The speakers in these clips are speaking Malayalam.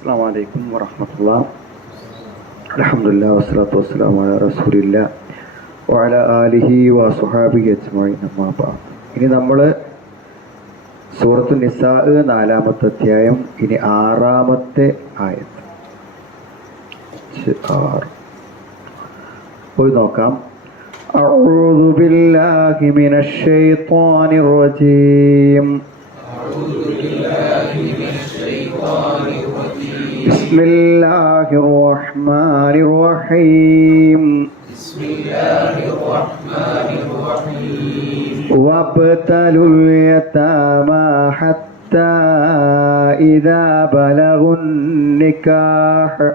അസ്സലാമു അലൈക്കും വറഹ്മത്തുള്ളാഹി. അൽഹംദുലില്ലാഹി വസ്സലാത്തു വസ്സലാമു അലാ റസൂലില്ലാഹി വഅലാ ആലിഹി വസ്വഹാബിഹി അജ്മഈൻ. അമ്മാ ബഅദ്. ഇനി നമ്മൾ സൂറത്തു നിസാ 4-ാമത്തെ അധ്യായം, ഇനി 6-ാമത്തെ ആയത്ത് പോയി നോക്കാം. അഊദു ബില്ലാഹി മിനശ് ശൈത്വാനിർ റജീം. ബിസ്മില്ലാഹിർ റഹ്മാനിർ റഹീം. വബ്തലുൽ യതാമാ ഹത്താ ഇദാ ബലഗുൻ നികാഹ്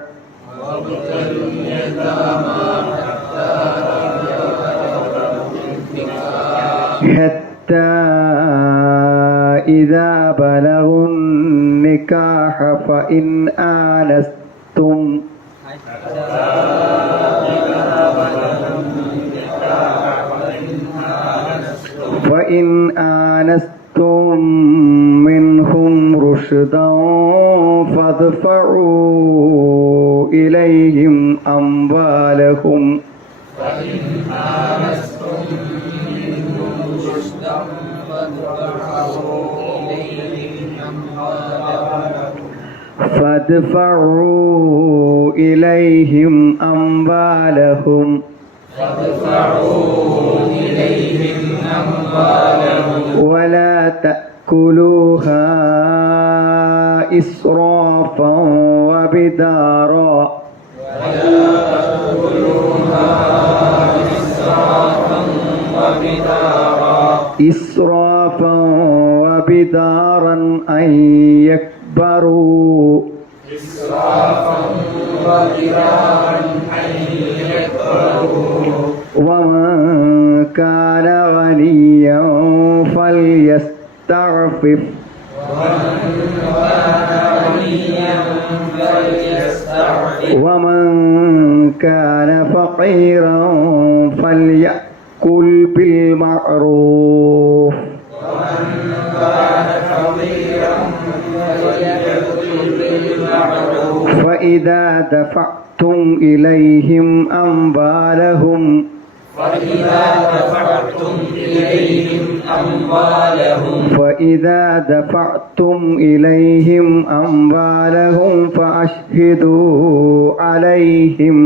حتى إذا بلغوا النكاح فإن آنستم منهم رشدا فادفعوا إليهم أموالهم فادفعوا إليهم أموالهم ولا تأكلوها إسرافا وبدارا إسرافا وبدارا أن يكبروا ومن كان غنيا فليستعفف ومن كان فقيرا فليأكل بالمعروف فإذا دفعتم إليهم أموالهم فأشهدوا عليهم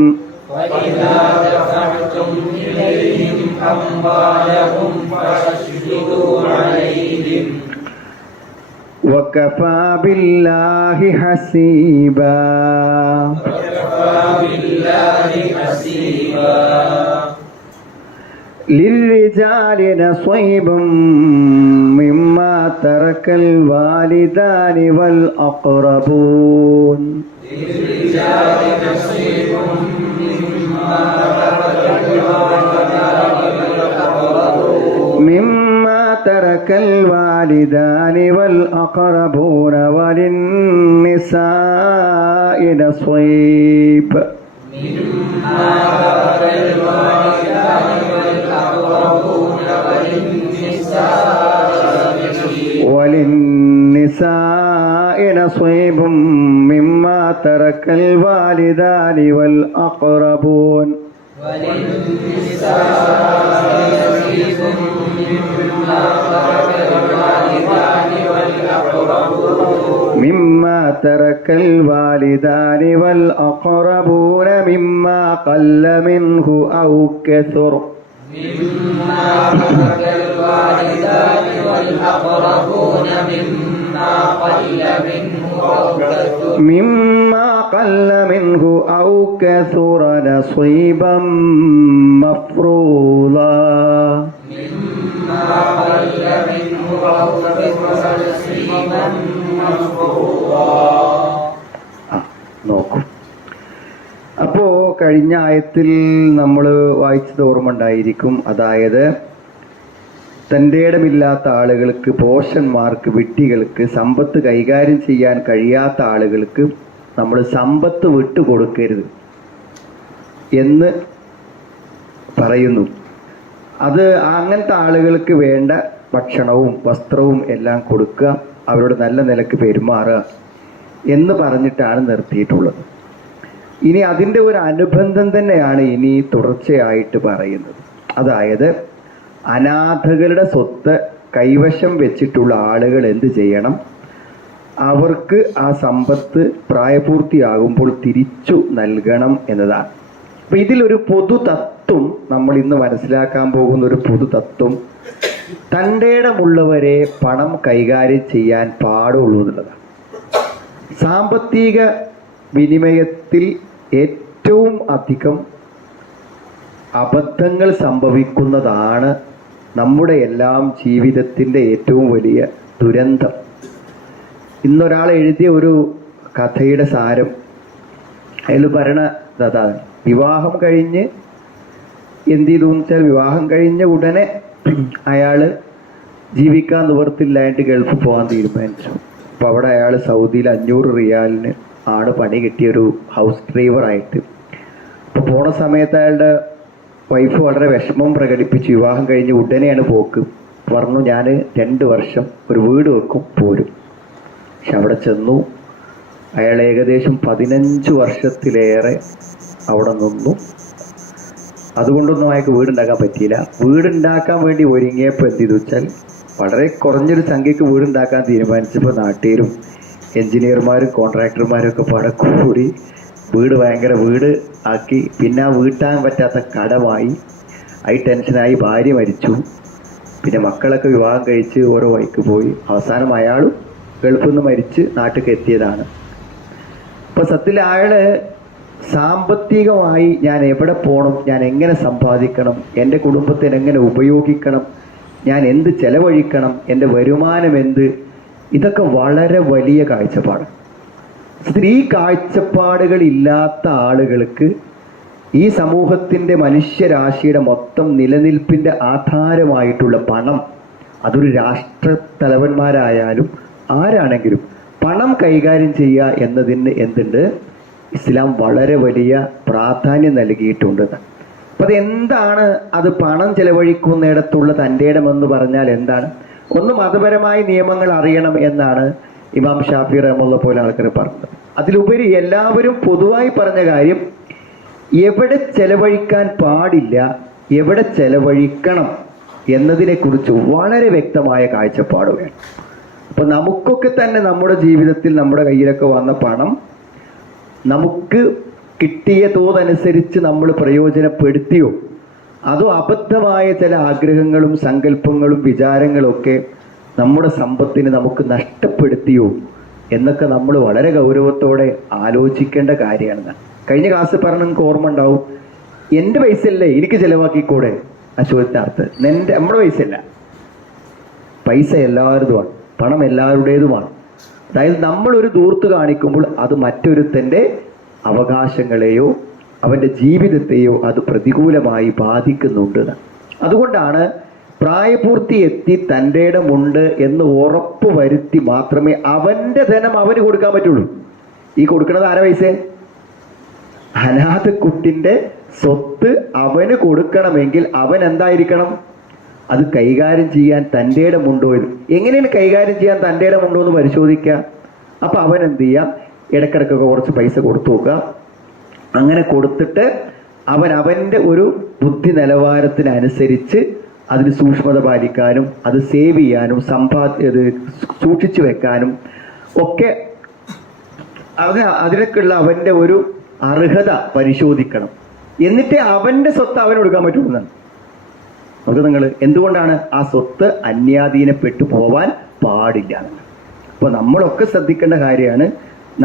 وكفى بالله حسيبا. للرجال نصيب مما ترك الوالدان والأقربون مما ترك الوالدان والأقربون وللنساء نصيب وللنساء نصيب مما ترك الوالدان والأقربون مما ترك الوالدان والأقربون مما قل منه أو كثر مما قل منه أو كثر نصيبا مفروضا. നോക്കൂ. അപ്പോ കഴിഞ്ഞ ആയത്തിൽ നമ്മൾ വായിച്ചത് ഓർമ്മ ഉണ്ടായിരിക്കും. അതായത് തൻ്റെ ഇടമില്ലാത്ത ആളുകൾക്ക്, പോഷന്മാർക്ക്, വിഡ്ഢികൾക്ക്, സമ്പത്ത് കൈകാര്യം ചെയ്യാൻ കഴിയാത്ത ആളുകൾക്ക് നമ്മൾ സമ്പത്ത് വിട്ടുകൊടുക്കരുത് എന്ന് പറയുന്നു. അത് അങ്ങനത്തെ ആളുകൾക്ക് വേണ്ട ഭക്ഷണവും വസ്ത്രവും എല്ലാം കൊടുക്കുക, അവരോട് നല്ല നിലക്ക് പെരുമാറുക. എന്ന് പറഞ്ഞിട്ടാണ് നിർത്തിയിട്ടുള്ളത്. ഇനി അതിൻ്റെ ഒരു അനുബന്ധം തന്നെയാണ് ഇനി തുടർച്ചയായിട്ട് പറയുന്നത്. അതായത് അനാഥകളുടെ സ്വത്ത് കൈവശം വെച്ചിട്ടുള്ള ആളുകൾ എന്ത് ചെയ്യണം? അവർക്ക് ആ സമ്പത്ത് പ്രായപൂർത്തിയാകുമ്പോൾ തിരിച്ചു നൽകണം എന്നതാണ്. അപ്പം ഇതിലൊരു പൊതു തത്വം നമ്മൾ ഇന്ന് മനസ്സിലാക്കാൻ പോകുന്ന ഒരു പൊതു തത്വം, തൻ്റെ ഇടമുള്ളവരെ പണം കൈകാര്യം ചെയ്യാൻ പാടുള്ളൂ എന്നുള്ളതാണ്. സാമ്പത്തിക വിനിമയത്തിൽ ഏറ്റവും അധികം അബദ്ധങ്ങൾ സംഭവിക്കുന്നതാണ് നമ്മുടെ എല്ലാം ജീവിതത്തിൻ്റെ ഏറ്റവും വലിയ ദുരന്തം. ഇന്നൊരാൾ എഴുതിയ ഒരു കഥയുടെ സാരം അതിൽ പറയണത് അതാണ്. വിവാഹം കഴിഞ്ഞ് എന്ത് ചെയ്തു വെച്ചാൽ, വിവാഹം കഴിഞ്ഞ ഉടനെ അയാൾ ജീവിക്കാൻ നിവർത്തില്ലായിട്ട് ഗൾഫ് പോകാൻ തീരുമാനിച്ചു. അപ്പോൾ അവിടെ അയാൾ സൗദിയിൽ 500 റിയാലിന് ആണ് പണി കിട്ടിയൊരു ഹൗസ് ഡ്രൈവറായിട്ട്. അപ്പോൾ പോണ സമയത്ത് അയാളുടെ വൈഫ് വളരെ വിഷമം പ്രകടിപ്പിച്ചു. വിവാഹം കഴിഞ്ഞ് ഉടനെയാണ് പോക്ക്. പറഞ്ഞു, ഞാൻ 2 വർഷം ഒരു വീട് വെക്കും, പോരും. പക്ഷെ അവിടെ ചെന്നു അയാൾ ഏകദേശം 15 വർഷത്തിലേറെ അവിടെ നിന്നു. അതുകൊണ്ടൊന്നും അയാൾക്ക് വീടുണ്ടാക്കാൻ പറ്റിയില്ല. വീടുണ്ടാക്കാൻ വേണ്ടി ഒരുങ്ങിയപ്പോൾ എന്ത് ചെയ്തു വെച്ചാൽ, വളരെ കുറഞ്ഞൊരു സംഖ്യക്ക് വീടുണ്ടാക്കാൻ തീരുമാനിച്ചപ്പോൾ നാട്ടുകാരും എൻജിനീയർമാരും കോൺട്രാക്ടർമാരും ഒക്കെ പാടെ കൂടി ഭയങ്കര വീട് ആക്കി. പിന്നെ ആ വീട്ടാൻ പറ്റാത്ത കടമായി. ടെൻഷനായി. ഭാര്യ മരിച്ചു. പിന്നെ മക്കളൊക്കെ വിവാഹം കഴിച്ച് ഓരോ വഴിക്ക് പോയി. അവസാനം അയാളും ഗൾഫിൽ നിന്ന് മരിച്ച് നാട്ടിലേക്ക് എത്തിയതാണ്. അപ്പോൾ സത്യത്തിൽ അയാൾ സാമ്പത്തികമായി ഞാൻ എവിടെ പോകണം, ഞാൻ എങ്ങനെ സമ്പാദിക്കണം, എൻ്റെ കുടുംബത്തിന് എങ്ങനെ ഉപയോഗിക്കണം, ഞാൻ എന്ത് ചെലവഴിക്കണം, എൻ്റെ വരുമാനം എന്ത്, ഇതൊക്കെ വളരെ വലിയ കാഴ്ചപ്പാട്. ഈ കാഴ്ചപ്പാടുകൾ ഇല്ലാത്ത ആളുകൾക്ക് ഈ സമൂഹത്തിൻ്റെ മനുഷ്യരാശിയുടെ മൊത്തം നിലനിൽപ്പിൻ്റെ ആധാരമായിട്ടുള്ള പണം, അതൊരു രാഷ്ട്ര തലവന്മാരായാലും ആരാണെങ്കിലും പണം കൈകാര്യം ചെയ്യുക എന്നതിന് എന്തുണ്ട്, ഇസ്ലാം വളരെ വലിയ പ്രാധാന്യം നൽകിയിട്ടുണ്ട്. അപ്പം അതെന്താണ്? അത് പണം ചെലവഴിക്കുന്നിടത്തുള്ള തൻ്റെ ഇടമെന്ന് പറഞ്ഞാൽ എന്താണ്? ഒന്ന്, മതപരമായ നിയമങ്ങൾ അറിയണം എന്നാണ് ഇമാം ഷാഫി റഹ്മത്തുള്ളാഹി പോലെ ആൾക്കാർ പറഞ്ഞത്. അതിലുപരി എല്ലാവരും പൊതുവായി പറഞ്ഞ കാര്യം, എവിടെ ചെലവഴിക്കാൻ പാടില്ല, എവിടെ ചെലവഴിക്കണം എന്നതിനെക്കുറിച്ച് വളരെ വ്യക്തമായ കാഴ്ചപ്പാട് വേണം. അപ്പം നമുക്കൊക്കെ തന്നെ നമ്മുടെ ജീവിതത്തിൽ നമ്മുടെ കയ്യിലൊക്കെ വന്ന പണം നമുക്ക് കിട്ടിയ തോതനുസരിച്ച് നമ്മൾ പ്രയോജനപ്പെടുത്തിയോ, അതോ അബദ്ധമായ ചില ആഗ്രഹങ്ങളും സങ്കല്പങ്ങളും വിചാരങ്ങളും ഒക്കെ നമ്മുടെ സമ്പത്തിന് നമുക്ക് നഷ്ടപ്പെടുത്തിയോ എന്നൊക്കെ നമ്മൾ വളരെ ഗൗരവത്തോടെ ആലോചിക്കേണ്ട കാര്യമാണ്. കഴിഞ്ഞ ക്ലാസ് പറഞ്ഞ നിങ്ങൾക്ക് ഓർമ്മ ഉണ്ടാവും, എൻ്റെ പൈസ അല്ലേ എനിക്ക് ചിലവാക്കിക്കൂടെ? ആ ചോദ്യത്തിന് അർത്ഥം, നമ്മുടെ പൈസ അല്ല, പൈസ എല്ലാവരുതുമാണ്, പണം എല്ലാവരുടേതുമാണ്. അതായത് നമ്മളൊരു ദൂർത്ത് കാണിക്കുമ്പോൾ അത് മറ്റൊരുത്തൻ്റെ അവകാശങ്ങളെയോ അവൻ്റെ ജീവിതത്തെയോ അത് പ്രതികൂലമായി ബാധിക്കുന്നുണ്ട്. അതുകൊണ്ടാണ് പ്രായപൂർത്തി എത്തി തൻ്റെ ഇടമുണ്ട് എന്ന് ഉറപ്പ് വരുത്തി മാത്രമേ അവൻ്റെ ധനം അവന് കൊടുക്കാൻ പറ്റുള്ളൂ. ഈ കൊടുക്കുന്നത് ആരെ പൈസ? അനാഥ കുട്ടിൻ്റെ സ്വത്ത് അവന് കൊടുക്കണമെങ്കിൽ അവൻ എന്തായിരിക്കണം? അത് കൈകാര്യം ചെയ്യാൻ തൻ്റെ ഇടമുണ്ടോ എന്ന്. എങ്ങനെയാണ് കൈകാര്യം ചെയ്യാൻ തൻ്റെ ഇടമുണ്ടോ എന്ന് പരിശോധിക്കുക. അപ്പം അവൻ എന്ത് ചെയ്യാം? ഇടയ്ക്കിടയ്ക്കൊക്കെ കുറച്ച് പൈസ കൊടുത്തു നോക്കുക. അങ്ങനെ കൊടുത്തിട്ട് അവൻ്റെ ഒരു ബുദ്ധി നിലവാരത്തിനനുസരിച്ച് അതിന് സൂക്ഷ്മത പാലിക്കാനും അത് സേവ് ചെയ്യാനും സൂക്ഷിച്ചു വെക്കാനും ഒക്കെ അതിനൊക്കെയുള്ള അവൻ്റെ ഒരു അർഹത പരിശോധിക്കണം. എന്നിട്ട് അവൻ്റെ സ്വത്ത് അവന് കൊടുക്കാൻ പറ്റുമെന്നാണ്. അത് നിങ്ങൾ എന്തുകൊണ്ടാണ് ആ സ്വത്ത് അന്യാധീനപ്പെട്ടു പോവാൻ പാടില്ല. അപ്പോൾ നമ്മളൊക്കെ ശ്രദ്ധിക്കേണ്ട കാര്യമാണ്,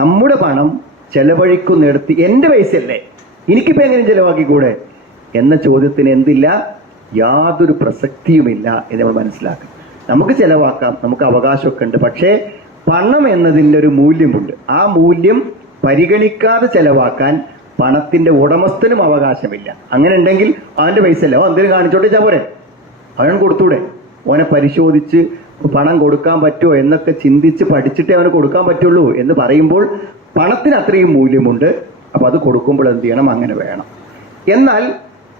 നമ്മുടെ പണം ചെലവഴിക്കുന്നിടത്ത് എൻ്റെ പൈസ അല്ലേ, എനിക്കിപ്പോൾ എങ്ങനെ ചെലവാക്കിക്കൂടെ എന്ന ചോദ്യത്തിന് എന്തില്ല, യാതൊരു പ്രസക്തിയുമില്ല എന്ന് നമ്മൾ മനസ്സിലാക്കണം. നമുക്ക് ചെലവാക്കാം, നമുക്ക് അവകാശമൊക്കെ ഉണ്ട്. പക്ഷേ പണം എന്നതിൻ്റെ ഒരു മൂല്യമുണ്ട്. ആ മൂല്യം പരിഗണിക്കാതെ ചെലവാക്കാൻ പണത്തിൻ്റെ ഉടമസ്ഥനും അവകാശമില്ല. അങ്ങനെ ഉണ്ടെങ്കിൽ അവൻ്റെ പൈസ അല്ല, എന്തെങ്കിലും കാണിച്ചോട്ടെ വെച്ചാൽ പോരെ, അവൻ കൊടുത്തൂടെ? അവനെ പരിശോധിച്ച് പണം കൊടുക്കാൻ പറ്റുമോ എന്നൊക്കെ ചിന്തിച്ച് പഠിച്ചിട്ടേ അവന് കൊടുക്കാൻ പറ്റുള്ളൂ എന്ന് പറയുമ്പോൾ പണത്തിന് അത്രയും മൂല്യമുണ്ട്. അപ്പോൾ അത് കൊടുക്കുമ്പോൾ എന്ത് ചെയ്യണം? അങ്ങനെ വേണം. എന്നാൽ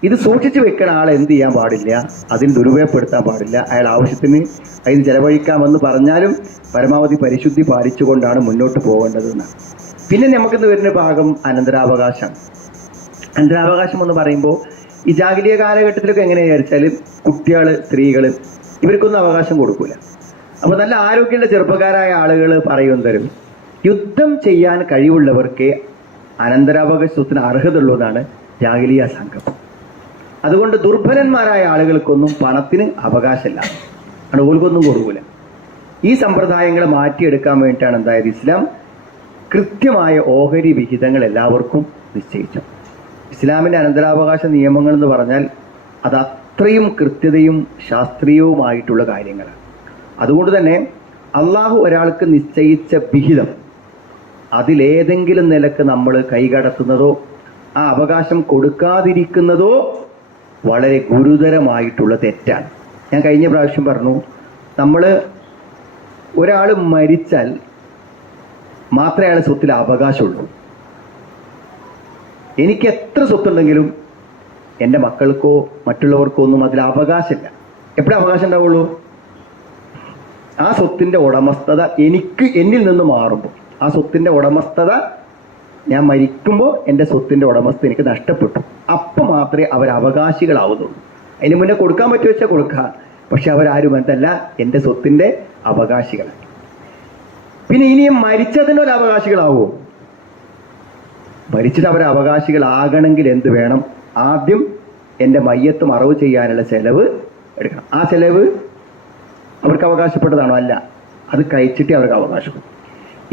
ഇത് സൂക്ഷിച്ചു വെക്കുന്ന ആളെ എന്ത് ചെയ്യാൻ പാടില്ല, അതിന് ദുരുപയോഗപ്പെടുത്താൻ പാടില്ല. അയാൾ ആവശ്യത്തിന് അതിന് ചെലവഴിക്കാമെന്ന് പറഞ്ഞാലും പരമാവധി പരിശുദ്ധി പാലിച്ചുകൊണ്ടാണ് മുന്നോട്ട് പോകേണ്ടതെന്ന്. പിന്നെ നമുക്കിന്ന് വരുന്ന ഭാഗം അനന്തരാവകാശം. അനന്തരാവകാശം എന്ന് പറയുമ്പോൾ ഈ ജാഹിലിയ കാലഘട്ടത്തിലൊക്കെ എങ്ങനെയാ വിചാരിച്ചാൽ കുട്ടികൾ, സ്ത്രീകൾ ഇവർക്കൊന്നും അവകാശം കൊടുക്കൂല. അപ്പോൾ നല്ല ആരോഗ്യമുള്ള ചെറുപ്പക്കാരായ ആളുകൾ പറയും തരും, യുദ്ധം ചെയ്യാൻ കഴിവുള്ളവർക്ക് അനന്തരാവകാശത്തിന് അർഹതയുള്ളതാണ് ജാഹിലിയ സംഘം. അതുകൊണ്ട് ദുർബലന്മാരായ ആളുകൾക്കൊന്നും പണത്തിന് അവകാശമില്ല, ഓൽക്കൊന്നും കൊടുക്കൂല. ഈ സമ്പ്രദായങ്ങളെ മാറ്റിയെടുക്കാൻ വേണ്ടിയിട്ടാണ് എന്തായത് ഇസ്ലാം കൃത്യമായ ഓഹരി വിഹിതങ്ങൾ എല്ലാവർക്കും നിശ്ചയിച്ചു. ഇസ്ലാമിൻ്റെ അനന്തരാവകാശ നിയമങ്ങൾ എന്ന് പറഞ്ഞാൽ അത് അത്രയും കൃത്യതയും ശാസ്ത്രീയവുമായിട്ടുള്ള കാര്യങ്ങളാണ്. അതുകൊണ്ട് തന്നെ അള്ളാഹു ഒരാൾക്ക് നിശ്ചയിച്ച വിഹിതം അതിലേതെങ്കിലും നിലക്ക് നമ്മൾ കൈകടത്തുന്നതോ ആ അവകാശം കൊടുക്കാതിരിക്കുന്നതോ വളരെ ഗുരുതരമായിട്ടുള്ള തെറ്റാണ്. ഞാൻ കഴിഞ്ഞ പ്രാവശ്യം പറഞ്ഞു, നമ്മൾ ഒരാൾ മരിച്ചാൽ മാത്രമേ അയാൾ സ്വത്തിൽ അവകാശമുള്ളൂ. എനിക്ക് എത്ര സ്വത്തുണ്ടെങ്കിലും എൻ്റെ മക്കൾക്കോ മറ്റുള്ളവർക്കോ ഒന്നും അതിൽ അവകാശമില്ല. എപ്പോഴും അവകാശം ഉണ്ടാവുള്ളൂ? ആ സ്വത്തിൻ്റെ ഉടമസ്ഥത എന്നിൽ നിന്ന് മാറുമ്പോൾ, ആ സ്വത്തിൻ്റെ ഉടമസ്ഥത ഞാൻ മരിക്കുമ്പോൾ എൻ്റെ സ്വത്തിൻ്റെ ഉടമസ്ഥ എനിക്ക് നഷ്ടപ്പെട്ടു, അപ്പം മാത്രമേ അവർ അവകാശികളാവുന്നുള്ളൂ. അതിന് മുന്നേ കൊടുക്കാൻ പറ്റുമോ വെച്ചാൽ കൊടുക്കുക, പക്ഷെ അവരാരും എന്തല്ല എൻ്റെ സ്വത്തിൻ്റെ അവകാശികളാണ്. പിന്നെ ഇനിയും മരിച്ചതിനൊരു അവകാശികളാവുമോ? മരിച്ചിട്ട് അവർ അവകാശികളാകണമെങ്കിൽ എന്ത് വേണം? ആദ്യം എൻ്റെ മയ്യത്ത് മറവ് ചെയ്യാനുള്ള ചെലവ് എടുക്കണം. ആ ചെലവ് അവർക്ക് അവകാശപ്പെട്ടതാണോ? അല്ല, അത് കഴിച്ചിട്ടേ അവർക്ക് അവകാശപ്പെട്ടു.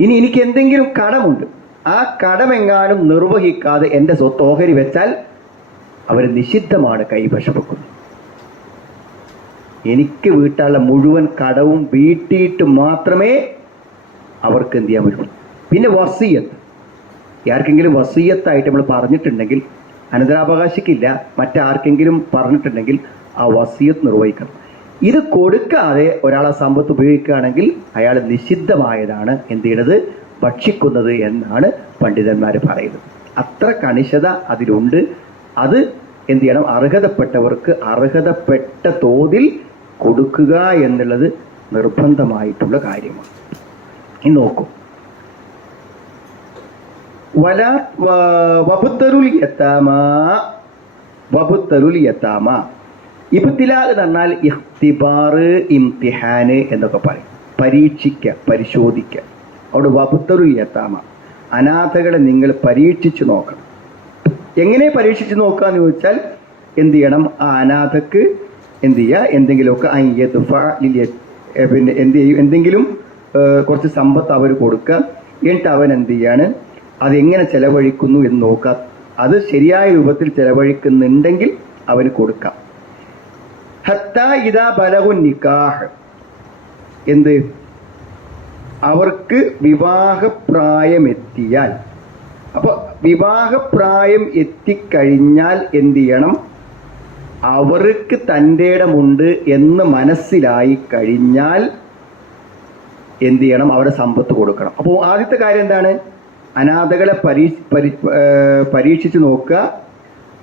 ഇനി എനിക്ക് എന്തെങ്കിലും കടമുണ്ട്, ആ കടമെങ്ങാനും നിർവഹിക്കാതെ എൻ്റെ സ്വത്ത് ഓഹരി വെച്ചാൽ അവർ നിഷിദ്ധമാണ് കൈവശപ്പെക്കുന്നത്. എനിക്ക് വീട്ടാനുള്ള മുഴുവൻ കടവും വീട്ടിയിട്ട് മാത്രമേ അവർക്ക് എന്ത് ചെയ്യാൻ പറ്റുള്ളൂ. പിന്നെ വസിയത്ത്, ആർക്കെങ്കിലും വസിയത്തായിട്ട് നമ്മൾ പറഞ്ഞിട്ടുണ്ടെങ്കിൽ, അനന്തരാവകാശിക്കില്ല, മറ്റാർക്കെങ്കിലും പറഞ്ഞിട്ടുണ്ടെങ്കിൽ ആ വസിയത്ത് നിർവഹിക്കണം. ഇത് കൊടുക്കാതെ ഒരാളെ സമ്പത്ത് ഉപയോഗിക്കുകയാണെങ്കിൽ അയാൾ നിഷിദ്ധമായതാണ് എന്ത് ചെയ്യണത്, ഭക്ഷിക്കുന്നത് എന്നാണ് പണ്ഡിതന്മാർ പറയുന്നത്. അത്ര കണിശത അതിലുണ്ട്. അത് എന്ത് ചെയ്യണം? അർഹതപ്പെട്ടവർക്ക് അർഹതപ്പെട്ട തോതിൽ കൊടുക്കുക എന്നുള്ളത് നിർബന്ധമായിട്ടുള്ള കാര്യമാണ്. ഇനി നോക്കൂ, വബുത്തരുൽ യതാമ. ഇബ്തിലാ എന്ന് പറഞ്ഞാൽ ഇഖ്തിബാർ, ഇംതിഹാന് എന്നൊക്കെ പറയും. പരീക്ഷിക്കുക, പരിശോധിക്കുക. അവിടെ വബുത്തരുൽ യതാമ, അനാഥകളെ നിങ്ങൾ പരീക്ഷിച്ചു നോക്കണം. എങ്ങനെ പരീക്ഷിച്ച് നോക്കുക എന്ന് ചോദിച്ചാൽ എന്ത് ചെയ്യണം? ആ അനാഥക്ക് എന്ത് ചെയ്യുക? എന്തെങ്കിലുമൊക്കെ പിന്നെ എന്ത് ചെയ്യും? എന്തെങ്കിലും കുറച്ച് സമ്പത്ത് അവർ കൊടുക്കുക. എന്നിട്ട് അവൻ എന്ത് ചെയ്യാണ്? അതെങ്ങനെ ചെലവഴിക്കുന്നു എന്ന് നോക്കുക. അത് ശരിയായ രൂപത്തിൽ ചെലവഴിക്കുന്നുണ്ടെങ്കിൽ അവന് കൊടുക്കാം. ഹത്താ ഇദാ ബലഗു നിക്കാഹ്, എന്ത്? അവർക്ക് വിവാഹപ്രായമെത്തിയാൽ. അപ്പോൾ വിവാഹപ്രായം എത്തിക്കഴിഞ്ഞാൽ എന്ത് ചെയ്യണം? അവർക്ക് തൻ്റെ ഇടമുണ്ട് എന്ന് മനസ്സിലായി കഴിഞ്ഞാൽ എന്ത് ചെയ്യണം? അവരുടെ സമ്പത്ത് കൊടുക്കണം. അപ്പോൾ ആദ്യത്തെ കാര്യം എന്താണ്? അനാഥകളെ പരീക്ഷിച്ച് നോക്കുക.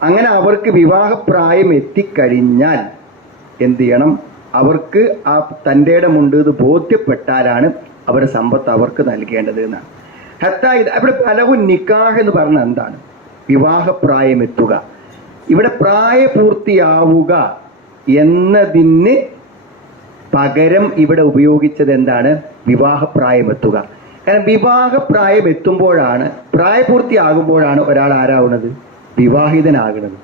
അങ്ങനെ അവർക്ക് വിവാഹപ്രായം എത്തിക്കഴിഞ്ഞാൽ എന്ത് ചെയ്യണം? അവർക്ക് ആ തൻ്റെ ഇടമുണ്ട് എന്ന് ബോധ്യപ്പെട്ടാലാണ് അവരുടെ സമ്പത്ത് അവർക്ക് നൽകേണ്ടത് എന്നാണ്. ഹത്താ ഇത് ഇവിടെ ബലഗു നിക്കാഹ് എന്ന് പറഞ്ഞാൽ എന്താണ്? വിവാഹപ്രായം എത്തുക. ഇവിടെ പ്രായപൂർത്തിയാവുക എന്നതിന് പകരം ഇവിടെ ഉപയോഗിച്ചത് എന്താണ്? വിവാഹപ്രായം എത്തുക. കാരണം വിവാഹപ്രായം എത്തുമ്പോഴാണ്, പ്രായപൂർത്തിയാകുമ്പോഴാണ് ഒരാൾ ആരാവുന്നത്? വിവാഹിതനാകുന്നത്.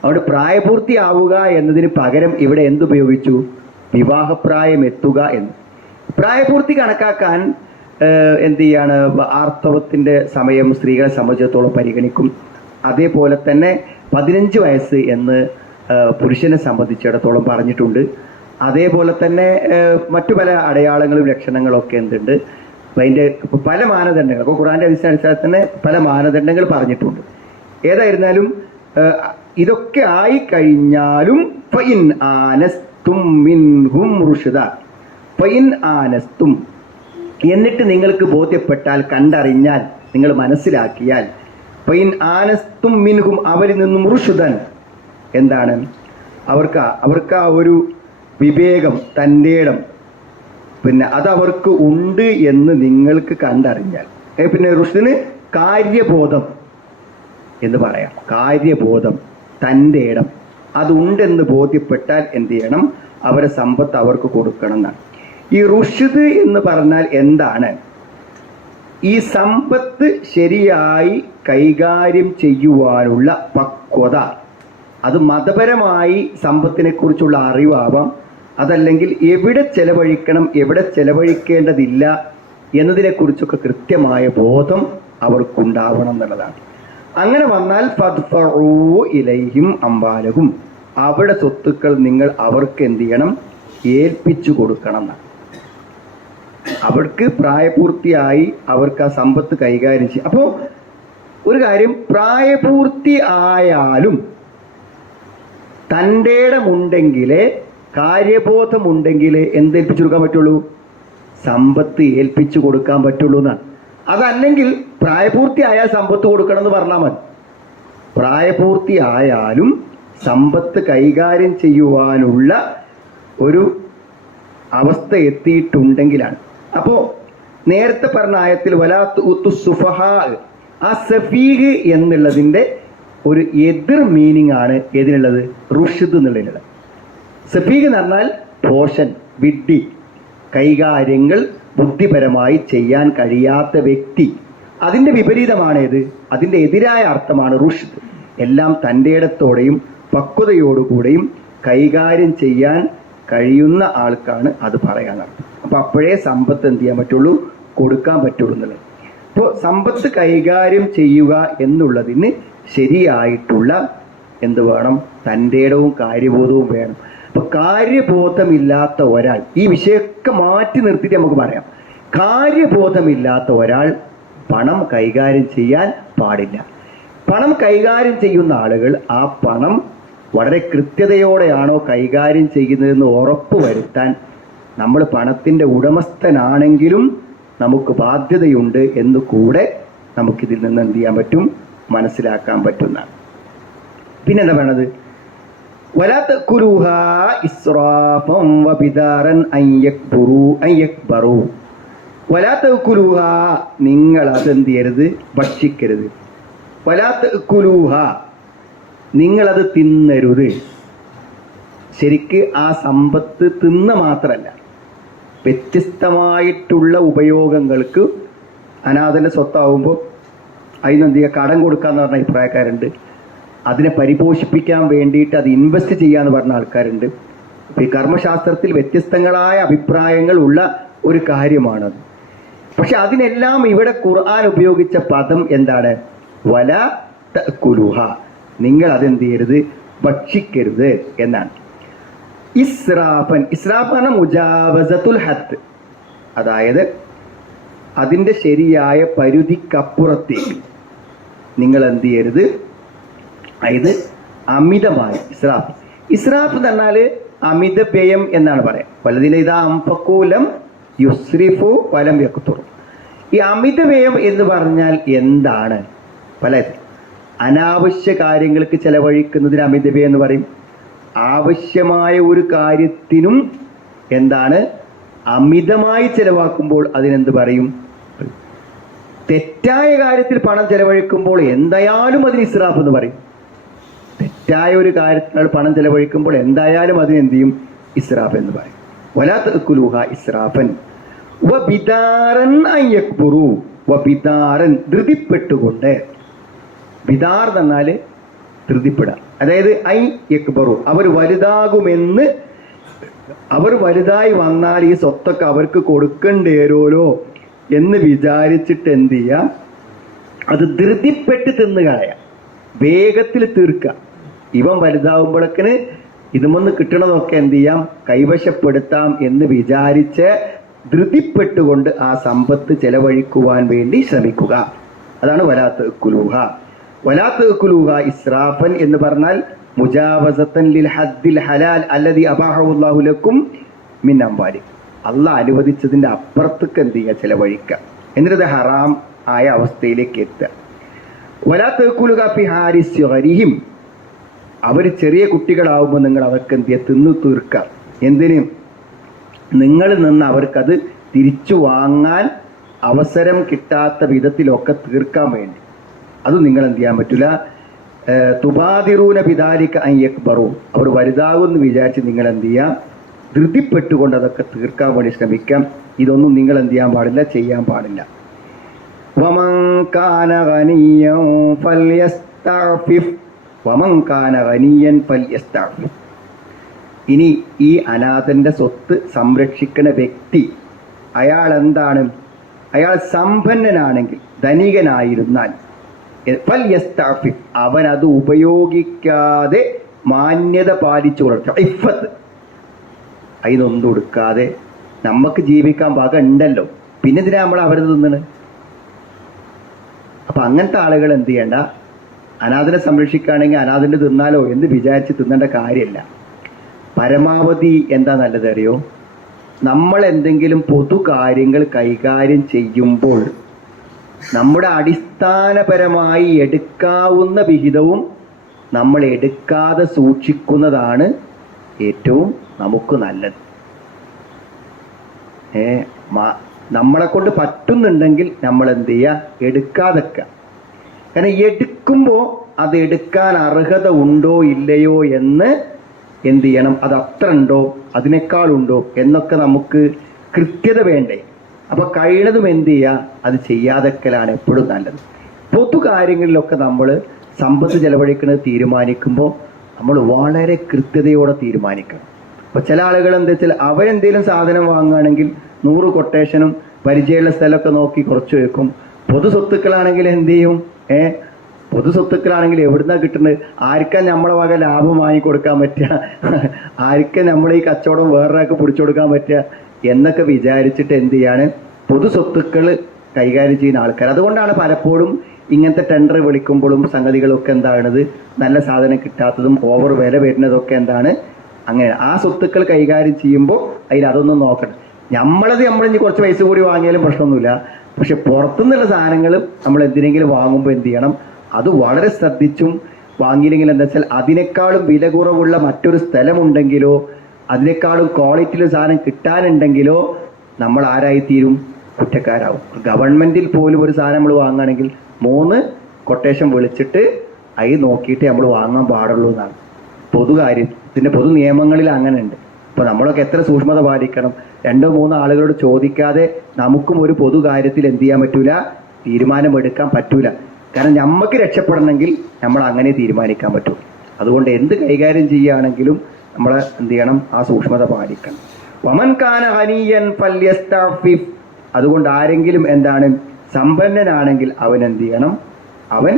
അതുകൊണ്ട് പ്രായപൂർത്തിയാവുക എന്നതിന് പകരം ഇവിടെ എന്തുപയോഗിച്ചു? വിവാഹപ്രായം എത്തുക എന്ന്. പ്രായപൂർത്തി കണക്കാക്കാൻ എന്ത് ചെയ്യാണ്? ആർത്തവത്തിൻ്റെ സമയം സ്ത്രീകളെ സംബന്ധിച്ചിടത്തോളം പരിഗണിക്കും. അതേപോലെ തന്നെ 15 വയസ്സ് എന്ന് പുരുഷനെ സംബന്ധിച്ചിടത്തോളം പറഞ്ഞിട്ടുണ്ട്. അതേപോലെ തന്നെ മറ്റു പല അടയാളങ്ങളും ലക്ഷണങ്ങളൊക്കെ എന്തുണ്ട്? അതിൻ്റെ പല മാനദണ്ഡങ്ങൾ, അപ്പോൾ ഖുർആൻ്റെ അടിസ്ഥാനത്തിൽ തന്നെ പല മാനദണ്ഡങ്ങൾ പറഞ്ഞിട്ടുണ്ട്. ഏതായിരുന്നാലും ഇതൊക്കെ ആയിക്കഴിഞ്ഞാലും ഫഇൻ ആനസ്തും മിൻഹും റുഷ്ദ, ഫഇൻ ആനസ്തും, എന്നിട്ട് നിങ്ങൾക്ക് ബോധ്യപ്പെട്ടാൽ, കണ്ടറിഞ്ഞാൽ, നിങ്ങൾ മനസ്സിലാക്കിയാൽ, ഫഇൻ ആനസ്തും മിൻഹും, അവരിൽ നിന്നും റുഷ്ദൻ, എന്താണ് അവർക്ക് ആ ഒരു വിവേകം, തൻ്റെ ഇടം, പിന്നെ അതവർക്ക് ഉണ്ട് എന്ന് നിങ്ങൾക്ക് കണ്ടറിഞ്ഞാൽ, പിന്നെ റുഷ്ദിന് കാര്യബോധം എന്ന് പറയാം. കാര്യബോധം, തൻ്റെ ഇടം അതുണ്ടെന്ന് ബോധ്യപ്പെട്ടാൽ എന്ത് ചെയ്യണം? അവരെ സമ്പത്ത് അവർക്ക് കൊടുക്കണം എന്നാണ്. ഈ റുഷ്ദ് എന്ന് പറഞ്ഞാൽ എന്താണ്? ഈ സമ്പത്ത് ശരിയായി കൈകാര്യം ചെയ്യുവാനുള്ള പക്വത. അത് മതപരമായി സമ്പത്തിനെ കുറിച്ചുള്ള അറിവാവാം, അതല്ലെങ്കിൽ എവിടെ ചെലവഴിക്കണം, എവിടെ ചെലവഴിക്കേണ്ടതില്ല എന്നതിനെക്കുറിച്ചൊക്കെ കൃത്യമായ ബോധം അവർക്കുണ്ടാവണം എന്നുള്ളതാണ്. അങ്ങനെ വന്നാൽ ഫദ്ഫഉ ഇലൈഹിം അംവാലഹും, അവരുടെ സ്വത്തുക്കൾ നിങ്ങൾ അവർക്ക് എന്ത് ചെയ്യണം? ഏൽപ്പിച്ചു കൊടുക്കണം എന്നാണ്. അവർക്ക് പ്രായപൂർത്തിയായി അവർക്ക് ആ സമ്പത്ത് കൈകാര്യം ചെയ്യും. അപ്പോൾ ഒരു കാര്യം, പ്രായപൂർത്തി ആയാലും തൻ്റെ ഇടമുണ്ടെങ്കിലേ, കാര്യബോധമുണ്ടെങ്കിലേ എന്തേൽപ്പിച്ചു കൊടുക്കാൻ പറ്റുള്ളൂ? സമ്പത്ത് ഏൽപ്പിച്ചു കൊടുക്കാൻ പറ്റുള്ളൂ എന്നാണ്. അതല്ലെങ്കിൽ പ്രായപൂർത്തി ആയാൽ സമ്പത്ത് കൊടുക്കണം എന്ന് പറഞ്ഞാൽ മതി. പ്രായപൂർത്തി ആയാലും സമ്പത്ത് കൈകാര്യം ചെയ്യുവാനുള്ള ഒരു അവസ്ഥ എത്തിയിട്ടുണ്ടെങ്കിലാണ്. അപ്പോൾ നേരത്തെ പറഞ്ഞ ആയത്തിൽ വലാ സുഫഹാ, ആ സഫീഹ് എന്നുള്ളതിൻ്റെ ഒരു എതിർ മീനിങ് ആണ് ഏതിനുള്ളത്? റുഷ്ദ് എന്നുള്ളതിനുള്ളത്. സഫീഹ് എന്ന് പറഞ്ഞാൽ പോഷൻ, വിഡ്ഢി, കൈകാര്യങ്ങൾ ബുദ്ധിപരമായി ചെയ്യാൻ കഴിയാത്ത വ്യക്തി. അതിൻ്റെ വിപരീതമാണേത്? അതിൻ്റെ എതിരായ അർത്ഥമാണ് റുഷ്ദ്. എല്ലാം തൻ്റെ ഇടത്തോടെയും പക്വതയോടുകൂടെയും കൈകാര്യം ചെയ്യാൻ കഴിയുന്ന ആൾക്കാണ് അത് പറയാനർത്ഥം. അപ്പം അപ്പോഴേ സമ്പത്ത് എന്ത് ചെയ്യാൻ പറ്റുള്ളൂ? കൊടുക്കാൻ പറ്റുള്ളൂ എന്നുള്ളത്. അപ്പോൾ സമ്പത്ത് കൈകാര്യം ചെയ്യുക എന്നുള്ളതിന് ശരിയായിട്ടുള്ള എന്ത് വേണം? തൻ്റെ ഇടവും കാര്യബോധവും വേണം. അപ്പൊ കാര്യബോധമില്ലാത്ത ഒരാൾ, ഈ വിഷയമൊക്കെ മാറ്റി നിർത്തിയിട്ട് നമുക്ക് പറയാം, കാര്യബോധമില്ലാത്ത ഒരാൾ പണം കൈകാര്യം ചെയ്യാൻ പാടില്ല. പണം കൈകാര്യം ചെയ്യുന്ന ആളുകൾ ആ പണം വളരെ കൃത്യതയോടെയാണോ കൈകാര്യം ചെയ്യുന്നതെന്ന് ഉറപ്പ് വരുത്താൻ നമ്മൾ പണത്തിൻ്റെ ഉടമസ്ഥനാണെങ്കിലും നമുക്ക് ബാധ്യതയുണ്ട് എന്ന് കൂടെ നമുക്കിതിൽ നിന്ന് എന്ത് ചെയ്യാൻ പറ്റും? മനസ്സിലാക്കാൻ പറ്റുന്നതാണ്. പിന്നെന്താ വേണത്? വലാ തഅ്കുലൂഹാ ഇസ്റാഫൻ വബിദാറൻ അൻ യക്ബറൂ. വലാ തഅ്കുലൂഹാ, നിങ്ങൾ അതെന്ത് ചെയ്യരുത്? ഭക്ഷിക്കരുത്. വലാ തഅ്കുലൂഹാ, നിങ്ങളത് തിന്നരുത്. ശരിക്ക് ആ സമ്പത്ത് തിന്ന മാത്രമല്ല, വ്യത്യസ്തമായിട്ടുള്ള ഉപയോഗങ്ങൾക്ക് അനാഥന്റെ സ്വത്താവുമ്പോൾ അതിനെന്ത് ചെയ്യുക? കടം കൊടുക്കാന്ന് പറഞ്ഞ അഭിപ്രായക്കാരുണ്ട്. അതിനെ പരിപോഷിപ്പിക്കാൻ വേണ്ടിയിട്ട് അത് ഇൻവെസ്റ്റ് ചെയ്യാന്ന് പറഞ്ഞ ആൾക്കാരുണ്ട്. ഈ കർമ്മശാസ്ത്രത്തിൽ വ്യത്യസ്തങ്ങളായ അഭിപ്രായങ്ങൾ ഉള്ള ഒരു കാര്യമാണത്. പക്ഷെ അതിനെല്ലാം ഇവിടെ ഖുർആൻ ഉപയോഗിച്ച പദം എന്താണ്? വല തഅ്കുലൂഹ, നിങ്ങൾ അതെന്ത് ചെയ്യരുത്? ഭക്ഷിക്കരുത് എന്നാണ്. ഇസ്രാഫൻ, ഇസ്രാഫ് എന്ന മുജാവസത്തുൽ ഹദ്, അതായത് അതിൻ്റെ ശരിയായ പരിധിക്കപ്പുറത്തേക്ക് നിങ്ങൾ എന്ത് ചെയ്യരുത്? ഇത് അമിതമായി ഇസ്രാഫ്. ഇസ്രാഫ് എന്ന് പറഞ്ഞാൽ അമിത വ്യയം എന്നാണ് പറയാം. വലതിലെ ഇതാ അംഫക്കൂലം യുസ്രിഫു വലം യക്തുർ. ഈ അമിത വ്യയം എന്ന് പറഞ്ഞാൽ എന്താണ്? പല അനാവശ്യ കാര്യങ്ങൾക്ക് ചെലവഴിക്കുന്നതിന് അമിത വ്യയം എന്ന് പറയും. ആവശ്യമായ ഒരു കാര്യത്തിനും എന്താണ് അമിതമായി ചെലവാക്കുമ്പോൾ അതിനെന്ത് പറയും? തെറ്റായ കാര്യത്തിൽ പണം ചെലവഴിക്കുമ്പോൾ എന്തായാലും അതിന് ഇസ്രാഫ് എന്ന് പറയും. തെറ്റായ ഒരു കാര്യത്തിനാൾ പണം ചെലവഴിക്കുമ്പോൾ എന്തായാലും അതിനെന്ത് ചെയ്യും? ഇസ്രാഫ് എന്ന് പറയും. വലാ തഅ്കുലൂഹാ ഇസ്രാഫൻ വബിദാറൻ അൻ യക്ബറൂ. വബിദാറൻ, ധൃതിപ്പെട്ടുകൊണ്ട്. ബിദാർ എന്നാൽ ധൃതിപ്പെടാം. അതായത് ഐ യക്ബറു, അവർ വലുതാകുമെന്ന്, അവർ വലുതായി വന്നാൽ ഈ സ്വത്തൊക്കെ അവർക്ക് കൊടുക്കേണ്ടേരോലോ എന്ന് വിചാരിച്ചിട്ട് എന്ത് ചെയ്യാം? അത് ധൃതിപ്പെട്ട് തിന്നുകളയാം, വേഗത്തിൽ തീർക്കാം. ഇവൻ വലുതാവുമ്പോഴേക്കിന് ഇതുമൊന്ന് കിട്ടണതൊക്കെ എന്ത് ചെയ്യാം? കൈവശപ്പെടുത്താം എന്ന് വിചാരിച്ച് ധൃതിപ്പെട്ടുകൊണ്ട് ആ സമ്പത്ത് ചെലവഴിക്കുവാൻ വേണ്ടി ശ്രമിക്കുക. അതാണ് വലാ തഅ്കുലൂഹ. വലാ തഅ്കുലൂഹ ഇസ്രാഫൻ എന്ന് പറഞ്ഞാൽ മുജാവസത്തൻ ലിൽ ഹദ്ദിൽ ഹലാൽ അല്ലദി അബാഹുല്ലാഹു ലക്കും മിൻ അംവാലിക്കും. അള്ളാഹ് അനുവദിച്ചതിൻ്റെ അപ്പുറത്തേക്ക് എന്ത് ചെയ്യുക? ചെലവഴിക്കുക. എന്നിട്ട് ഹറാം ആയ അവസ്ഥയിലേക്ക് എത്തുക. വലാ തഅ്കുലൂഹ ഫി ഹാരി സിഗരിഹിം, അവർ ചെറിയ കുട്ടികളാവുമ്പോൾ നിങ്ങൾ അവർക്ക് എന്ത് ചെയ്യുക, തിന്നു തീർക്കാം. എന്തിന്? നിങ്ങളിൽ നിന്ന് അവർക്കത് തിരിച്ചു വാങ്ങാൻ അവസരം കിട്ടാത്ത വിധത്തിലൊക്കെ തീർക്കാൻ വേണ്ടി. അത് നിങ്ങൾ എന്ത് ചെയ്യാൻ പറ്റില്ല. തുബാദിറൂന ബിദാലിക അൻ യക്ബറൂ, അവർ വലുതാകുമെന്ന് വിചാരിച്ച് നിങ്ങൾ എന്ത് ചെയ്യാം, ധൃതിപ്പെട്ടുകൊണ്ട് അതൊക്കെ തീർക്കാൻ വേണ്ടി ശ്രമിക്കാം. ഇതൊന്നും നിങ്ങൾ എന്ത് ചെയ്യാൻ പാടില്ല, ചെയ്യാൻ പാടില്ല. വമൻ കാന ഗനിയ്യൻ ഫൽയസ്തഅഫിഫ് വമൻ കാന ഗനിയ്യൻ ഫൽയസ്തഅഫിഫ്. ഇനി ഈ അനാഥന്റെ സ്വത്ത് സംരക്ഷിക്കുന്ന വ്യക്തി അയാൾ എന്താണ്? അയാൾ സമ്പന്നനാണെങ്കിൽ, ധനികനായിരുന്നാൽ ഫൽയസ്തഅഫിഫ്, അവൻ അത് ഉപയോഗിക്കാതെ മാന്യത പാലിച്ചു കൊടുക്കണം. ഇഫത്ത്, അതിനൊന്നും കൊടുക്കാതെ നമുക്ക് ജീവിക്കാൻ പാകം ഉണ്ടല്ലോ, പിന്നെ ഇതിനെ നമ്മൾ അവരത് തിന്നണ്. അപ്പൊ അങ്ങനത്തെ ആളുകൾ എന്ത് ചെയ്യണ്ട, അനാഥനെ സംരക്ഷിക്കുകയാണെങ്കിൽ അനാഥനെ തിന്നാലോ എന്ന് വിചാരിച്ച് തിന്നേണ്ട കാര്യമില്ല. പരമാവധി എന്താ നല്ലത് അറിയോ? നമ്മൾ എന്തെങ്കിലും പൊതു കാര്യങ്ങൾ കൈകാര്യം ചെയ്യുമ്പോൾ നമ്മുടെ അടിസ്ഥാനപരമായി എടുക്കാവുന്ന വിഹിതവും നമ്മൾ എടുക്കാതെ സൂക്ഷിക്കുന്നതാണ് ഏറ്റവും നമുക്ക് നല്ലത്. നമ്മളെ കൊണ്ട് പറ്റുന്നുണ്ടെങ്കിൽ നമ്മൾ എന്ത് ചെയ്യുക, എടുക്കാതെക്ക. കാരണം എടുക്കുമ്പോൾ അത് എടുക്കാൻ അർഹത ഉണ്ടോ ഇല്ലയോ എന്ന് എന്ത് ചെയ്യണം, അത് അത്ര ഉണ്ടോ അതിനേക്കാളുണ്ടോ എന്നൊക്കെ നമുക്ക് കൃത്യത വേണ്ടേ. അപ്പൊ കഴിയുന്നതും എന്ത് ചെയ്യുക, അത് ചെയ്യാതെക്കലാണ് എപ്പോഴും നല്ലത്. പൊതു കാര്യങ്ങളിലൊക്കെ നമ്മൾ സമ്പത്ത് ചെലവഴിക്കുന്നത് തീരുമാനിക്കുമ്പോൾ നമ്മൾ വളരെ കൃത്യതയോടെ തീരുമാനിക്കണം. അപ്പൊ ചില ആളുകൾ എന്താ വെച്ചാൽ അവരെന്തെങ്കിലും സാധനം വാങ്ങുകയാണെങ്കിൽ 100 കൊട്ടേഷനും പരിചയമുള്ള സ്ഥലമൊക്കെ നോക്കി കുറച്ച് വെക്കും. പൊതു സ്വത്തുക്കളാണെങ്കിൽ എന്ത് ചെയ്യും, പൊതു സ്വത്തുക്കളാണെങ്കിൽ എവിടുന്നാ കിട്ടുന്നത്, ആർക്കാ നമ്മളെ വക ലാഭം വാങ്ങിക്കൊടുക്കാൻ പറ്റുക, ആർക്കാ നമ്മളെ ഈ കച്ചവടം വേറൊരാൾക്ക് പിടിച്ചു കൊടുക്കാൻ പറ്റുക എന്നൊക്കെ വിചാരിച്ചിട്ട് എന്ത് ചെയ്യാണ്, പൊതു സ്വത്തുക്കൾ കൈകാര്യം ചെയ്യുന്ന ആൾക്കാർ. അതുകൊണ്ടാണ് പലപ്പോഴും ഇങ്ങനത്തെ ടെൻഡർ വിളിക്കുമ്പോഴും സംഗതികളൊക്കെ എന്താണത്, നല്ല സാധനം കിട്ടാത്തതും ഓവർ വില വരുന്നതൊക്കെ എന്താണ്, അങ്ങനെ ആ സ്വത്തുക്കൾ കൈകാര്യം ചെയ്യുമ്പോൾ അതിൽ അതൊന്നും നോക്കണം. നമ്മളിനി കുറച്ച് പൈസ കൂടി വാങ്ങിയാലും പ്രശ്നമൊന്നുമില്ല. പക്ഷെ പുറത്തുനിന്നുള്ള സാധനങ്ങൾ നമ്മൾ എന്തിനെങ്കിലും വാങ്ങുമ്പോൾ എന്ത് ചെയ്യണം, അത് വളരെ ശ്രദ്ധിച്ചും വാങ്ങിയില്ലെങ്കിൽ എന്താ വെച്ചാൽ അതിനേക്കാളും വില കുറവുള്ള മറ്റൊരു സ്ഥലമുണ്ടെങ്കിലോ അതിനേക്കാളും ക്വാളിറ്റിയിൽ സാധനം കിട്ടാനുണ്ടെങ്കിലോ നമ്മൾ ആരായിത്തീരും, കുറ്റക്കാരാവും. ഗവൺമെന്റിൽ പോലും ഒരു സാധനം നമ്മൾ വാങ്ങുകയാണെങ്കിൽ 3 കൊട്ടേഷൻ വിളിച്ചിട്ട് അത് നോക്കിയിട്ട് നമ്മൾ വാങ്ങാൻ പാടുള്ളൂ എന്നാണ് പൊതുകാര്യത്തിന്റെ പൊതു നിയമങ്ങളിൽ അങ്ങനെ ഉണ്ട്. അപ്പൊ നമ്മളൊക്കെ എത്ര സൂക്ഷ്മത പാലിക്കണം. 2-3 ആളുകളോട് ചോദിക്കാതെ നമുക്കും ഒരു പൊതു കാര്യത്തിൽ എന്ത് ചെയ്യാൻ പറ്റൂല, തീരുമാനമെടുക്കാൻ പറ്റൂല. കാരണം നമുക്ക് രക്ഷപ്പെടണമെങ്കിൽ നമ്മൾ അങ്ങനെ തീരുമാനിക്കാൻ പറ്റൂ. അതുകൊണ്ട് എന്ത് കൈകാര്യം ചെയ്യുകയാണെങ്കിലും നമ്മൾ എന്ത് ചെയ്യണം, ആ സൂക്ഷ്മത പാലിക്കണം. വമൻ കാന ഗനിയ്യൻ ഫൽയസ്തഅഫിഫ്, അതുകൊണ്ട് ആരെങ്കിലും എന്താണ് സമ്പന്നനാണെങ്കിൽ അവൻ എന്ത് ചെയ്യണം, അവൻ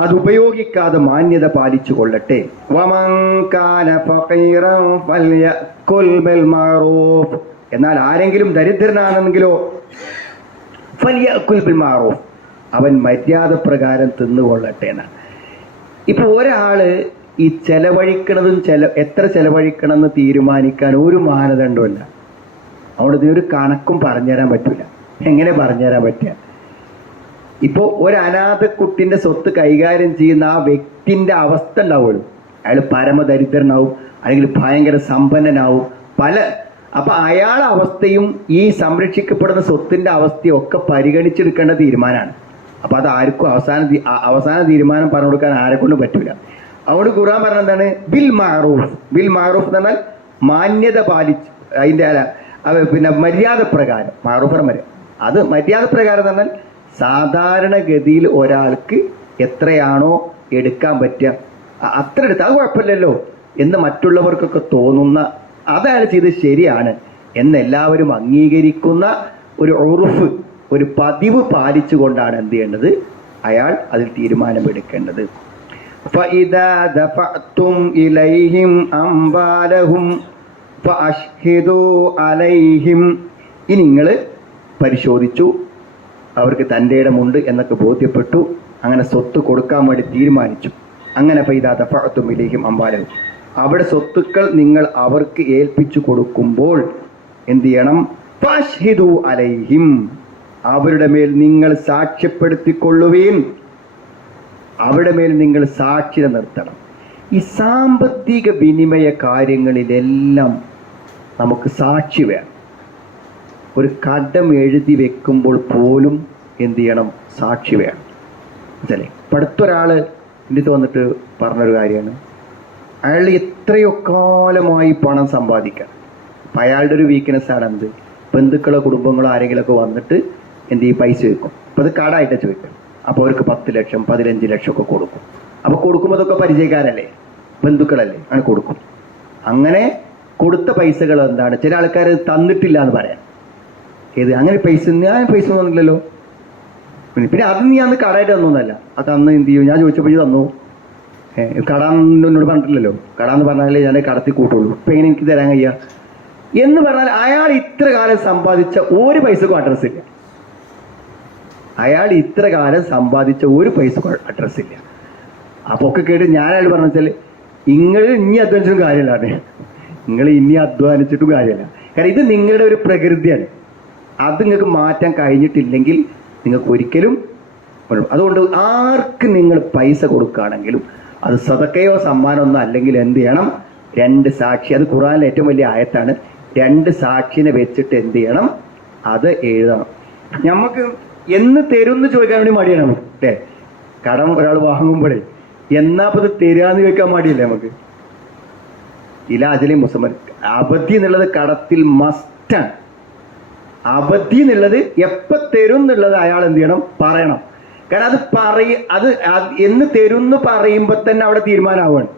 അത് ഉപയോഗിക്കാതെ മാന്യത പാലിച്ചു കൊള്ളട്ടെ. വമൻ കാന ഫഖീറൻ ഫൽയകുൽ ബിൽ മഅറൂഫ്, എന്നാൽ ആരെങ്കിലും ദരിദ്രനാണെങ്കിലോ ഫൽയകുൽ ബിൽ മഅറൂഫ്, അവൻ മര്യാദ പ്രകാരം തിന്നുകൊള്ളട്ടെ എന്നാണ്. ഇപ്പൊ ഒരാള് ഈ ചെലവഴിക്കണതും എത്ര ചെലവഴിക്കണം എന്ന് തീരുമാനിക്കാൻ ഒരു മാനദണ്ഡമല്ല. അതുകൊണ്ട് ഇതിനൊരു കണക്കും പറഞ്ഞുതരാൻ പറ്റൂല. എങ്ങനെ പറഞ്ഞുതരാൻ പറ്റുക? ഇപ്പൊ ഒരു അനാഥ കുട്ടിന്റെ സ്വത്ത് കൈകാര്യം ചെയ്യുന്ന ആ വ്യക്തിന്റെ അവസ്ഥ ഉണ്ടാവുള്ളൂ. അയാൾ പരമദരിദ്രനാവും, അല്ലെങ്കിൽ ഭയങ്കര സമ്പന്നനാവും, അപ്പൊ അയാളുടെ അവസ്ഥയും ഈ സംരക്ഷിക്കപ്പെടുന്ന സ്വത്തിന്റെ അവസ്ഥയും ഒക്കെ പരിഗണിച്ചെടുക്കേണ്ട തീരുമാനമാണ്. അപ്പൊ അത് ആർക്കും അവസാന തീരുമാനം പറഞ്ഞു കൊടുക്കാൻ ആരെക്കൊണ്ടും പറ്റൂല. അതുകൊണ്ട് ഖുർആൻ പറഞ്ഞ എന്താണ്, ബിൽ മഅറൂഫ്. ബിൽ മഅറൂഫ് എന്ന് പറഞ്ഞാൽ മാന്യത പാലിച്ച്, അതിന്റെ പിന്നെ മര്യാദ പ്രകാരം. മഅറൂഫ് അത് മര്യാദ പ്രകാരം എന്ന് പറഞ്ഞാൽ സാധാരണഗതിയിൽ ഒരാൾക്ക് എത്രയാണോ എടുക്കാൻ പറ്റുക അത്ര എടുത്ത്, അത് കുഴപ്പമില്ലല്ലോ എന്ന് മറ്റുള്ളവർക്കൊക്കെ തോന്നുന്ന, അതാണ് ചെയ്ത് ശരിയാണ് എന്നെല്ലാവരും അംഗീകരിക്കുന്ന ഒരു ഉറുഫ്, ഒരു പതിവ് പാലിച്ചുകൊണ്ടാണ് എന്ത് ചെയ്യേണ്ടത്, അയാൾ അതിൽ തീരുമാനമെടുക്കേണ്ടത്. فَإِذَا دَفَعْتُمْ إِلَيْهِمْ أَمْوَالَهُمْ فَأَشْهِدُوا عَلَيْهِمْ, ഇനി നിങ്ങൾ പരിശോധിച്ചു, അവർക്ക് തൻ്റെ ഇടമുണ്ട് എന്നൊക്കെ ബോധ്യപ്പെട്ടു, അങ്ങനെ സ്വത്ത് കൊടുക്കാൻ വേണ്ടി തീരുമാനിച്ചു. അങ്ങനെ فَإِذَا دَفَعْتُمْ إِلَيْهِمْ أَمْوَالَهُم, അവിടെ സ്വത്തുക്കൾ നിങ്ങൾ അവർക്ക് ഏൽപ്പിച്ചു കൊടുക്കുമ്പോൾ എന്ത് ചെയ്യണം, ഫഅശ്ഹിദൂ അലൈഹിം, അവരുടെ മേൽ നിങ്ങൾ സാക്ഷ്യപ്പെടുത്തിക്കൊള്ളുവീൻ, അവരുടെ മേൽ നിങ്ങൾ സാക്ഷ്യം നിർത്തണം. ഈ സാമ്പത്തിക വിനിമയ കാര്യങ്ങളിലെല്ലാം നമുക്ക് സാക്ഷി വേണം. ഒരു കടം എഴുതി വെക്കുമ്പോൾ പോലും എന്ത് ചെയ്യണം? സാക്ഷി വേണം. അതല്ലേ? ഇപ്പം അടുത്തൊരാൾ എൻ്റെ അടുത്ത് വന്നിട്ട് പറഞ്ഞൊരു കാര്യമാണ്, അയാൾ എത്രയോ കാലമായി പണം സമ്പാദിക്കാൻ. അപ്പം അയാളുടെ ഒരു വീക്ക്നെസ്സാണ് എന്ത്? ബന്ധുക്കളോ കുടുംബങ്ങളോ ആരെങ്കിലുമൊക്കെ വന്നിട്ട് എന്ത് ചെയ്യും? പൈസ വെക്കും. അപ്പം അത് കടമായിട്ട് ചോദിക്കും. അപ്പോൾ അവർക്ക് 10 ലക്ഷം 15 ലക്ഷം ഒക്കെ കൊടുക്കും. അപ്പോൾ കൊടുക്കുമ്പോൾ അതൊക്കെ പരിചയക്കാരല്ലേ, ബന്ധുക്കളല്ലേ, അങ്ങനെ കൊടുക്കും. അങ്ങനെ കൊടുത്ത പൈസകൾ എന്താണ്? ചില ആൾക്കാർ തന്നിട്ടില്ല എന്ന് പറയാം. ഏത് അങ്ങനെ പൈസ? ഞാൻ പൈസ തന്നില്ലല്ലോ. പിന്നെ അത് നീ അന്ന് കടമായിട്ട് തന്നൊന്നല്ല, അത് അന്ന് എന്ത് ചെയ്യും? ഞാൻ ചോദിച്ചപ്പോൾ തന്നു. കടാന്നോട് പറഞ്ഞിട്ടില്ലല്ലോ. കടാന്ന് പറഞ്ഞാലേ ഞാൻ കടത്തി കൂട്ടുള്ളൂ. ഇപ്പം എങ്ങനെ എനിക്ക് തരാൻ കഴിയുക എന്ന് പറഞ്ഞാൽ അയാൾ ഇത്ര കാലം സമ്പാദിച്ച ഒരു പൈസക്കും അഡ്രസ് ഇല്ല. അയാൾ ഇത്ര കാലം സമ്പാദിച്ച ഒരു പൈസക്കും അഡ്രസ് ഇല്ല. അപ്പോൾ ഒക്കെ കേട്ട് ഞാൻ അയാൾ പറഞ്ഞു വെച്ചാൽ, നിങ്ങൾ ഇനി അധ്വാനിച്ചിട്ടും കാര്യമില്ലാണ്, നിങ്ങൾ ഇനി അധ്വാനിച്ചിട്ടും കാര്യമില്ല. കാരണം ഇത് നിങ്ങളുടെ ഒരു പ്രകൃതിയാണ്. അത് നിങ്ങൾക്ക് മാറ്റാൻ കഴിഞ്ഞിട്ടില്ലെങ്കിൽ നിങ്ങൾക്ക് ഒരിക്കലും. അതുകൊണ്ട് ആർക്ക് നിങ്ങൾ പൈസ കൊടുക്കുകയാണെങ്കിലും അത് സദക്കയോ സമ്മാനമൊന്നും അല്ലെങ്കിൽ എന്ത് ചെയ്യണം? 2 സാക്ഷി. അത് ഖുർആനിലെ ഏറ്റവും വലിയ ആയത്താണ്. 2 സാക്ഷിനെ വെച്ചിട്ട് എന്ത് ചെയ്യണം? അത് എഴുതണം. നമുക്ക് എന്ന് തരുമെന്ന് ചോദിക്കാൻ വേണ്ടി മടിയാണ് നമുക്ക്, അല്ലേ? കടം ഒരാൾ വാങ്ങുമ്പോഴേ എന്നാപ്പത് തരാന്ന് ചോദിക്കാൻ മടിയല്ലേ നമുക്ക്? ഇലാജലി മുസമ്മൻ. അവധി എന്നുള്ളത് കടത്തിൽ മസ്റ്റാണ്. അവധി എന്നുള്ളത് എപ്പോൾ തരും എന്നുള്ളത് അയാൾ എന്ത് ചെയ്യണം? പറയണം. കാരണം അത് എന്ന് തരും എന്ന് പറയുമ്പോൾ തന്നെ അവിടെ തീരുമാനമാവുകയാണ്.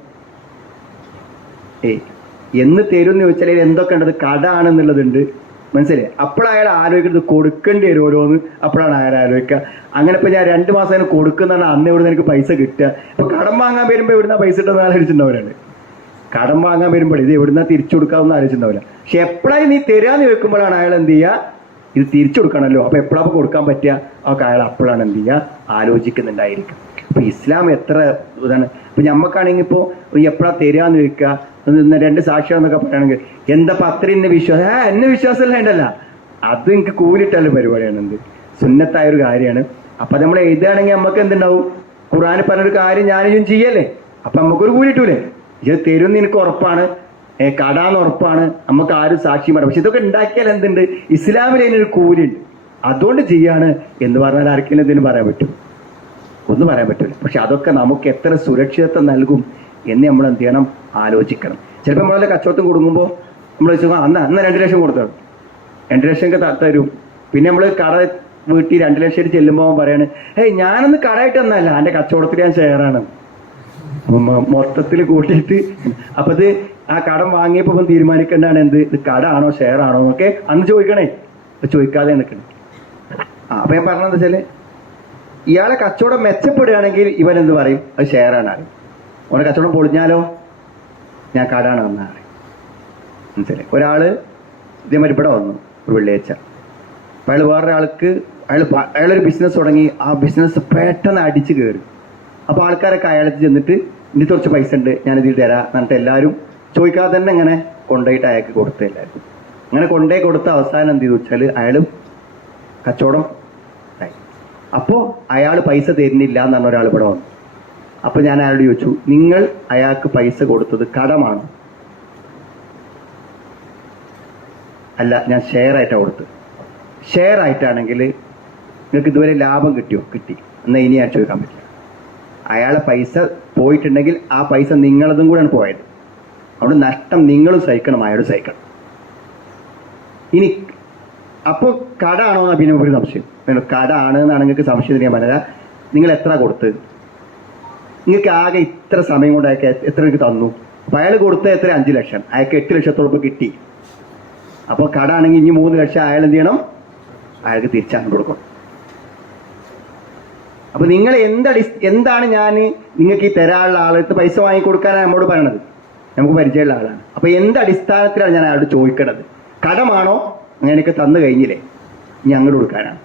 എന്ന് തരും എന്ന് ചോദിച്ചാൽ എന്തൊക്കെ ഉണ്ടത്? കട ആണെന്നുള്ളതുണ്ട്, മനസ്സിലായി? അപ്പോഴാണ് അയാൾ ആലോചിക്കുന്നത് കൊടുക്കേണ്ടി വരും ഓരോന്ന്. അപ്പോഴാണ് അയാൾ ആലോചിക്കുക. അങ്ങനെ ഇപ്പം ഞാൻ 2 മാസം കൊടുക്കുന്നതാണ്, അന്ന് ഇവിടുന്ന് എനിക്ക് പൈസ കിട്ടുക. ഇപ്പൊ കടം വാങ്ങാൻ വരുമ്പോൾ എവിടുന്ന പൈസ ഇട്ടെന്ന് ആലോചിച്ചിട്ടുണ്ടാവില്ലാണ്. കടം വാങ്ങാൻ വരുമ്പോൾ ഇത് എവിടുന്ന തിരിച്ചു കൊടുക്കാമെന്ന് ആലോചിച്ചിട്ടുണ്ടാവില്ല. പക്ഷെ എപ്പോഴായി നീ തരാന്ന് ചോദിക്കുമ്പോഴാണ് അയാൾ എന്ത് ചെയ്യുക? ഇത് തിരിച്ചു കൊടുക്കണമല്ലോ, അപ്പൊ എപ്പോഴാണ് കൊടുക്കാൻ പറ്റുക? ഒക്കെ അയാൾ അപ്പോഴാണ് എന്ത് ചെയ്യുക? ആലോചിക്കുന്നുണ്ടായിരിക്കും. അപ്പൊ ഇസ്ലാം എത്ര ഇതാണ്. ഇപ്പൊ ഞമ്മക്കാണെങ്കിൽ ഇപ്പോൾ എപ്പോഴാ തരാന്ന് ചോദിക്കുക, 2 സാക്ഷിയാന്നൊക്കെ പറയുകയാണെങ്കിൽ എന്താ അത്ര എന്നെ വിശ്വാസം? എന്നെ വിശ്വാസമല്ല ഉണ്ടല്ല, അത് എനിക്ക് കൂലിട്ടല്ല പരിപാടിയാണ്. എന്ത് സുന്നത്തായൊരു കാര്യമാണ്. അപ്പൊ നമ്മൾ എഴുതുകയാണെങ്കിൽ നമുക്ക് എന്തുണ്ടാവും? ഖുർആനിൽ പറഞ്ഞൊരു കാര്യം ഞാനും ചെയ്യല്ലേ, അപ്പൊ നമുക്കൊരു കൂലിട്ടൂലേ? ഇത് തരും എനിക്ക് ഉറപ്പാണ്, കടാന്ന് ഉറപ്പാണ്, നമുക്ക് ആരും സാക്ഷി പറയാം. പക്ഷെ ഇതൊക്കെ ഉണ്ടാക്കിയാൽ എന്തുണ്ട്? ഇസ്ലാമിൽ അതിനൊരു കൂലിയുണ്ട്, അതുകൊണ്ട് ചെയ്യാണ് എന്ന് പറഞ്ഞാൽ ആർക്കെങ്കിലും എന്തെങ്കിലും പറയാൻ പറ്റും? ഒന്നും പറയാൻ പറ്റില്ല. പക്ഷെ അതൊക്കെ നമുക്ക് എത്ര സുരക്ഷിതത്വം നൽകും എന്ന് നമ്മൾ എന്ത് ചെയ്യണം? ആലോചിക്കണം. ചിലപ്പോൾ നമ്മളെ കച്ചവടം കൊടുക്കുമ്പോൾ നമ്മൾ വെച്ചാൽ അന്ന് 2 ലക്ഷം കൊടുത്തത്, 2 ലക്ഷം ഒക്കെ തരും. പിന്നെ നമ്മൾ കട വീട്ടിൽ 2 ലക്ഷം ചെല്ലുമ്പോൾ പറയാണ്, ഞാനൊന്ന് കടമായിട്ട് തന്നല്ല, എൻ്റെ കച്ചവടത്തിൽ ഞാൻ ഷെയറാണ് മൊത്തത്തിൽ കൂട്ടിയിട്ട്. അപ്പൊ ഇത് ആ കടം വാങ്ങിയപ്പോൾ ഇപ്പം തീരുമാനിക്കേണ്ടതാണ് എന്ത്? ഇത് കട ആണോ ഷെയർ ആണോ എന്നൊക്കെ അന്ന് ചോദിക്കണേ. ചോദിക്കാതെ നിൽക്കണേ. അപ്പൊ ഞാൻ പറഞ്ഞതെന്ന് വെച്ചാല്, ഇയാളെ കച്ചവടം മെച്ചപ്പെടുകയാണെങ്കിൽ ഇവൻ എന്ത് പറയും? അത് ഷെയറാണ്. ഓനെ കച്ചവടം പൊളിഞ്ഞാലോ ഞാൻ കടാണ് വന്നാണ്. മനസ്സിലായി? ഒരാള് ഇതേമാതിരി ഇവിടെ വന്നു ഒരു വെള്ളിയാഴ്ച. അപ്പൊ അയാൾ വേറൊരാൾക്ക് അയാളൊരു ബിസിനസ് തുടങ്ങി. ആ ബിസിനസ് പെട്ടെന്ന് അടിച്ചു കയറി. അപ്പൊ ആൾക്കാരൊക്കെ അയാൾക്ക് ചെന്നിട്ട് ഇനി കുറച്ച് പൈസ ഉണ്ട്, ഞാനിതിൽ തരാം എന്നിട്ട് എല്ലാവരും ചോദിക്കാതെ തന്നെ ഇങ്ങനെ കൊണ്ടുപോയിട്ട് അയാൾക്ക് കൊടുത്തു. എല്ലാവരും അങ്ങനെ കൊണ്ടുപോയി കൊടുത്ത അവസാനം എന്ത് ചെയ്തു വെച്ചാൽ അയാളും കച്ചവടം ആയി. അപ്പോൾ അയാൾ പൈസ തരുന്നില്ല എന്ന് പറഞ്ഞ ഒരാൾ ഇവിടെ വന്നു. അപ്പൊ ഞാൻ അയാളോട് ചോദിച്ചു, നിങ്ങൾ അയാൾക്ക് പൈസ കൊടുത്തത് കടമാണ്? അല്ല, ഞാൻ ഷെയർ ആയിട്ടാണ് കൊടുത്തത്. ഷെയർ ആയിട്ടാണെങ്കിൽ നിങ്ങൾക്ക് ഇതുവരെ ലാഭം കിട്ടിയോ? കിട്ടി. എന്നാൽ ഇനി ഞാൻ ചോദിക്കാൻ പറ്റില്ല. അയാളെ പൈസ പോയിട്ടുണ്ടെങ്കിൽ ആ പൈസ നിങ്ങളതും കൂടെയാണ് പോയത്. അവിടെ നഷ്ടം നിങ്ങളും സഹിക്കണം, അയാളും സഹിക്കണം. ഇനി അപ്പോൾ കട ആണോ എന്നാ പിന്നെ ഒരു സംശയം. കട ആണ് എന്നാണ് നിങ്ങൾക്ക് സംശയം തരാൻ പറ്റില്ല. നിങ്ങൾ എത്ര കൊടുത്തത്? നിങ്ങൾക്ക് ആകെ ഇത്ര സമയം കൊണ്ട് അയാൾക്ക് എത്ര എനിക്ക് തന്നു? അപ്പൊ അയാൾ കൊടുത്തത് എത്ര? 5 ലക്ഷം. അയാൾക്ക് 8 ലക്ഷത്തോളം കിട്ടി. അപ്പോൾ കട ആണെങ്കിൽ ഇനി 3 ലക്ഷം അയാൾ എന്ത് ചെയ്യണം? അയാൾക്ക് തിരിച്ചങ്ങോട്ട് കൊടുക്കണം. അപ്പൊ നിങ്ങൾ എന്താണ് ഞാൻ നിങ്ങൾക്ക് ഈ തരാനുള്ള ആളെടുത്ത് പൈസ വാങ്ങിക്കൊടുക്കാനാണ് നമ്മോട് പറയണത്? നമുക്ക് പരിചയമുള്ള ആളാണ്. അപ്പൊ എന്ത് അടിസ്ഥാനത്തിലാണ് ഞാൻ അയാളോട് ചോദിക്കണത്? കടമാണോ? അങ്ങനെ എനിക്ക് തന്നു കഴിഞ്ഞില്ലേ, ഇനി അങ്ങോട്ട് കൊടുക്കാനാണ്.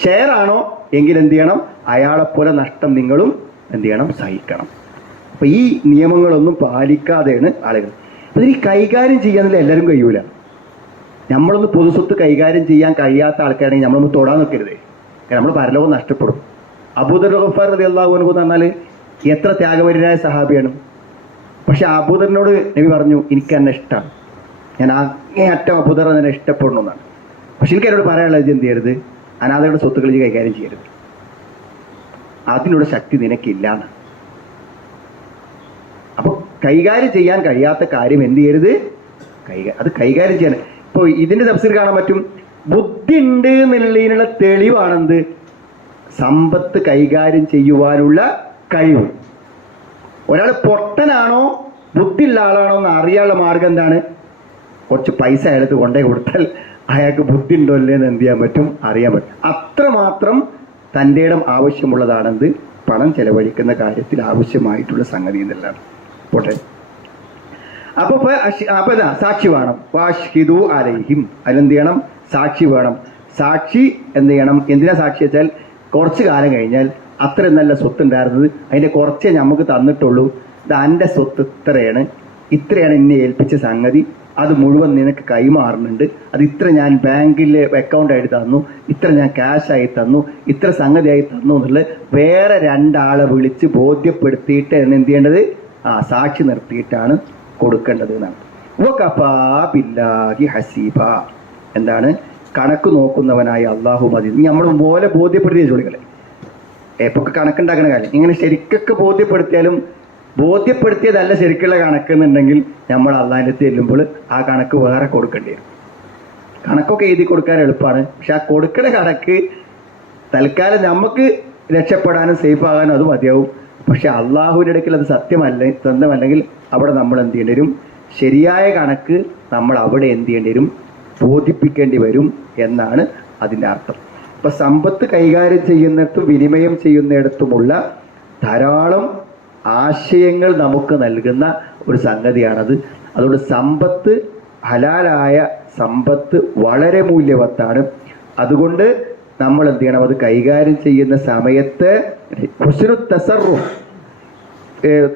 ഷെയർ ആണോ? എങ്കിൽ എന്ത് ചെയ്യണം? അയാളെപ്പോലെ നഷ്ടം നിങ്ങളും എന്ത് ചെയ്യണം? സഹിക്കണം. അപ്പൊ ഈ നിയമങ്ങളൊന്നും പാലിക്കാതെയാണ് ആളുകൾ. അപ്പൊ ഈ കൈകാര്യം ചെയ്യാന്നില്ല എല്ലാവരും കഴിയൂല. നമ്മളൊന്ന് പൊതുസ്വത്ത് കൈകാര്യം ചെയ്യാൻ കഴിയാത്ത ആൾക്കാരാണെങ്കിൽ നമ്മളൊന്ന് തൊടാൻ നിൽക്കരുത്. കാരണം നമ്മൾ പരലോകം നഷ്ടപ്പെടും. അബൂദർ ഗഫാർ റളിയല്ലാഹു അൻഹു എന്ന് പറഞ്ഞാൽ എത്ര ത്യാഗപരനായ സഹാബിയാണ്. പക്ഷെ അബൂദറിനോട് നബി പറഞ്ഞു എനിക്ക് എന്നെ ഇഷ്ടമാണ്, ഞാൻ അങ്ങേയറ്റം അബൂദർ എന്നെ ഇഷ്ടപ്പെടുന്നു എന്നാണ്. പക്ഷെ എനിക്ക് എന്നോട് പറയാനുള്ളത് എന്ത് ചെയ്യരുത്, അനാഥകളുടെ സ്വത്തുക്കൾ കൈകാര്യം ചെയ്യരുത്, അതിനുള്ള ശക്തി നിനക്കില്ലാന്ന്. അപ്പൊ കൈകാര്യം ചെയ്യാൻ കഴിയാത്ത കാര്യം എന്ത് ചെയ്യരുത്, അത് കൈകാര്യം ചെയ്യാൻ. ഇപ്പൊ ഇതിന്റെ തഫ്സീർ കാണാൻ പറ്റും, ബുദ്ധി ഉണ്ട് എന്നുള്ളതിനുള്ള തെളിവാണെന്ത്, സമ്പത്ത് കൈകാര്യം ചെയ്യുവാനുള്ള കഴിവ്. ഒരാൾ പൊട്ടനാണോ ബുദ്ധിയുള്ള ആളാണോ എന്ന് അറിയാനുള്ള മാർഗം എന്താണ്, കുറച്ച് പൈസ അയാൾക്ക് കൊണ്ടേ കൊടുത്താൽ അയാൾക്ക് ബുദ്ധി ഉണ്ടോ അല്ലേന്ന് എന്ത് ചെയ്യാൻ പറ്റും, അറിയാൻ പറ്റും. അത്രമാത്രം തൻ്റെ ഇടം ആവശ്യമുള്ളതാണെന്ത്, പണം ചെലവഴിക്കുന്ന കാര്യത്തിൽ ആവശ്യമായിട്ടുള്ള സംഗതി എന്നുള്ളതാണ്. പോട്ടെ. അപ്പൊ സാക്ഷി വേണം. വാഷ്ഹിദു അലൈഹിം, അതിലെന്ത് ചെയ്യണം, സാക്ഷി വേണം. സാക്ഷി എന്ത് ചെയ്യണം, എന്തിനാ സാക്ഷി വെച്ചാൽ കുറച്ച് കാലം കഴിഞ്ഞാൽ അത്രയും നല്ല സ്വത്ത് ഉണ്ടായിരുന്നത് അതിൻ്റെ കുറച്ചേ നമുക്ക് തന്നിട്ടുള്ളൂ, ഇത് എൻ്റെ സ്വത്ത് ഇത്രയാണ് എന്നെ ഏൽപ്പിച്ച സംഗതി, അത് മുഴുവൻ നിനക്ക് കൈമാറുന്നുണ്ട്, അത് ഇത്ര ഞാൻ ബാങ്കിലെ അക്കൗണ്ടായിട്ട് തന്നു, ഇത്ര ഞാൻ ക്യാഷായി തന്നു, ഇത്ര സംഗതിയായി തന്നു എന്നുള്ളത് വേറെ രണ്ടാളെ വിളിച്ച് ബോധ്യപ്പെടുത്തിയിട്ട് എന്ത് ചെയ്യേണ്ടത്, സാക്ഷി നിർത്തിയിട്ടാണ് കൊടുക്കേണ്ടത് എന്നാണ്. വകഫാ ബില്ലാഹി ഹസീബ, എന്താണ്, കണക്ക് നോക്കുന്നവനായ അള്ളാഹു മതി. നമ്മൾ പോലെ ബോധ്യപ്പെടുത്തിയ ജോലികളെ എപ്പൊക്കെ കണക്കുണ്ടാക്കുന്ന കാര്യം ഇങ്ങനെ ശരിക്കൊക്കെ ബോധ്യപ്പെടുത്തിയതല്ല ശരിക്കുള്ള കണക്കെന്നുണ്ടെങ്കിൽ നമ്മൾ അള്ളാഹിൻ്റെ അടുത്ത് ചെല്ലുമ്പോൾ ആ കണക്ക് വേറെ കൊടുക്കേണ്ടി വരും. കണക്കൊക്കെ എഴുതി കൊടുക്കാൻ എളുപ്പമാണ്, പക്ഷെ ആ കൊടുക്കുന്ന കണക്ക് തൽക്കാലം നമുക്ക് രക്ഷപ്പെടാനും സേഫ് ആകാനും അത് മതിയാവും. പക്ഷെ അള്ളാഹുവിൻ്റെ അടുക്കൽ അത് സ്വന്തമല്ലെങ്കിൽ അവിടെ നമ്മൾ എന്ത് ചെയ്യേണ്ടി വരും, ശരിയായ കണക്ക് നമ്മൾ അവിടെ എന്ത് ചെയ്യേണ്ടി വരും, ബോധിപ്പിക്കേണ്ടി വരും എന്നാണ് അതിൻ്റെ അർത്ഥം. ഇപ്പം സമ്പത്ത് കൈകാര്യം ചെയ്യുന്നിടത്തും വിനിമയം ചെയ്യുന്നിടത്തുമുള്ള ധാരാളം ആശയങ്ങൾ നമുക്ക് നൽകുന്ന ഒരു സംഗതിയാണത്. അതുകൊണ്ട് സമ്പത്ത്, ഹലാലായ സമ്പത്ത് വളരെ മൂല്യവത്താണ്. അതുകൊണ്ട് നമ്മൾ എന്ത് ചെയ്യണം, അത് കൈകാര്യം ചെയ്യുന്ന സമയത്ത് ഹുസ്നു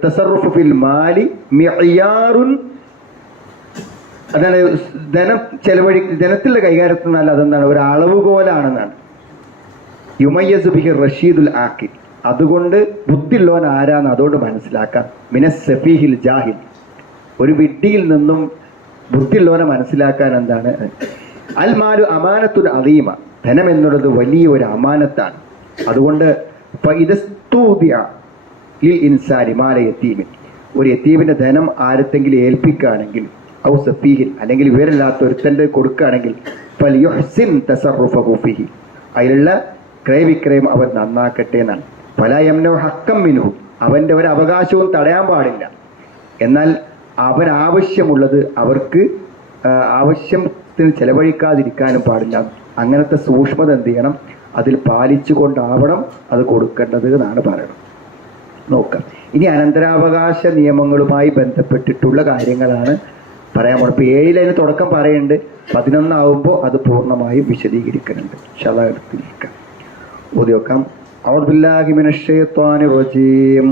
തസറുഫ് ഫിൽ മാലി മിഅ്യാറുൻ, അതാണ് ധനത്തിലുള്ള കൈകാര്യത്തിനല്ല, അതെന്താണ്, ഒരു അളവുകോലാണെന്നാണ്. യുമയ്യസ് ബിഹി റഷീദുൽ ആഖിൽ, അതുകൊണ്ട് ബുദ്ധിയുള്ളവൻ ആരാന്ന് അതുകൊണ്ട് മനസ്സിലാക്കാം. മിനസ് സഫീഹിൽ ജാഹിൽ, ഒരു വിഡ്ഢിയിൽ നിന്നും ബുദ്ധിയുള്ളവനെ മനസ്സിലാക്കാൻ എന്താണ്, അൽ മാലു അമാനത്തുൽ അദീമ, ധനം എന്നുള്ളത് വലിയ ഒരു അമാനത്താണ്. അതുകൊണ്ട് ഇൻസാനി മാല യത്തീമിൻ, ഒരു യത്തീമിന്റെ ധനം ആരത്തെങ്കിലും ഏൽപ്പിക്കുകയാണെങ്കിൽ, ഔ സഫീഹിൽ, അല്ലെങ്കിൽ വിവരമില്ലാത്ത ഒരുത്തൻ്റെ കൊടുക്കുകയാണെങ്കിൽ, ഫൽയുഹ്സിൻ തസറുഫഹു ഫീഹി, അതിലുള്ള ക്രയവിക്രയം അവൻ നന്നാക്കട്ടെ എന്നാണ്. ഫലാ യംനഉ ഹഖ്കം മിൻഹു, അവൻ്റെ ഒരു അവകാശവും തടയാൻ പാടില്ല. എന്നാൽ അവൻ ആവശ്യമുള്ളത് അവർക്ക് ആവശ്യത്തിന് ചെലവഴിക്കാതിരിക്കാനും പാടില്ല. അങ്ങനത്തെ സൂക്ഷ്മത എന്ത് ചെയ്യണം, അതിൽ പാലിച്ചുകൊണ്ടാവണം അത് കൊടുക്കേണ്ടത് എന്നാണ് പറയുന്നത്. നോക്കാം, ഇനി അനന്തരാവകാശ നിയമങ്ങളുമായി ബന്ധപ്പെട്ടിട്ടുള്ള കാര്യങ്ങളാണ് പറയാൻ പോകുന്നത്. ഇപ്പോൾ 7 അതിന് തുടക്കം പറയുന്നുണ്ട്, 11 ആവുമ്പോൾ അത് പൂർണ്ണമായും വിശദീകരിക്കുന്നുണ്ട്. എടുത്തിരിക്കാം, ഓതി നോക്കാം. അഊദു ബില്ലാഹി മിനശ് ശൈത്വാനിർ റജീം.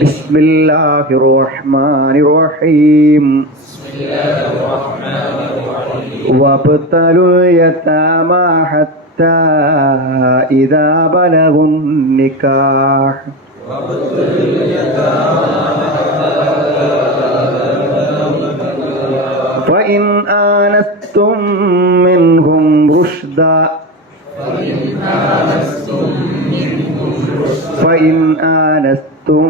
ബിസ്മില്ലാഹിർ റഹ്മാനിർ റഹീം. വബ്തലുൽ യതാമാ ഹത്താ ഇദാ ബലഗുൻ നിക്കാഹ് فإن آنستم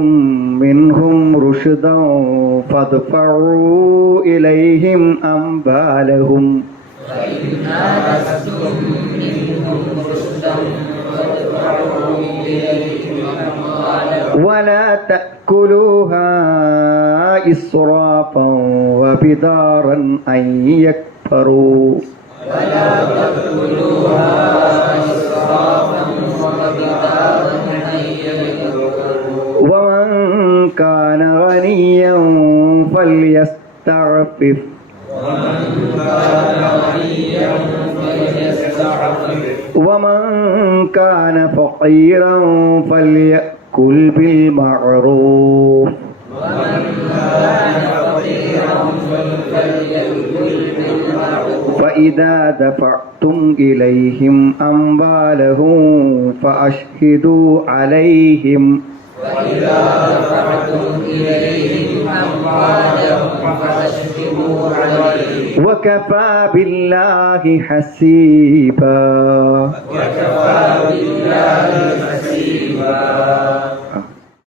منهم رشدا فادفعوا إليهم أموالهم ولا تأكلوها إسرافا وبدارا أن يكبروا ومن كان غنيا فليستعفف ومن كان فقيرا فليأكل بالمعروف فإذا دفعتم إليهم أموالهم فأشهدوا عليهم وإذا دفعتم إليهم أموالهم فأشهدوا عليهم وكفى بالله حسيبا. وكفى بالله حسيبا.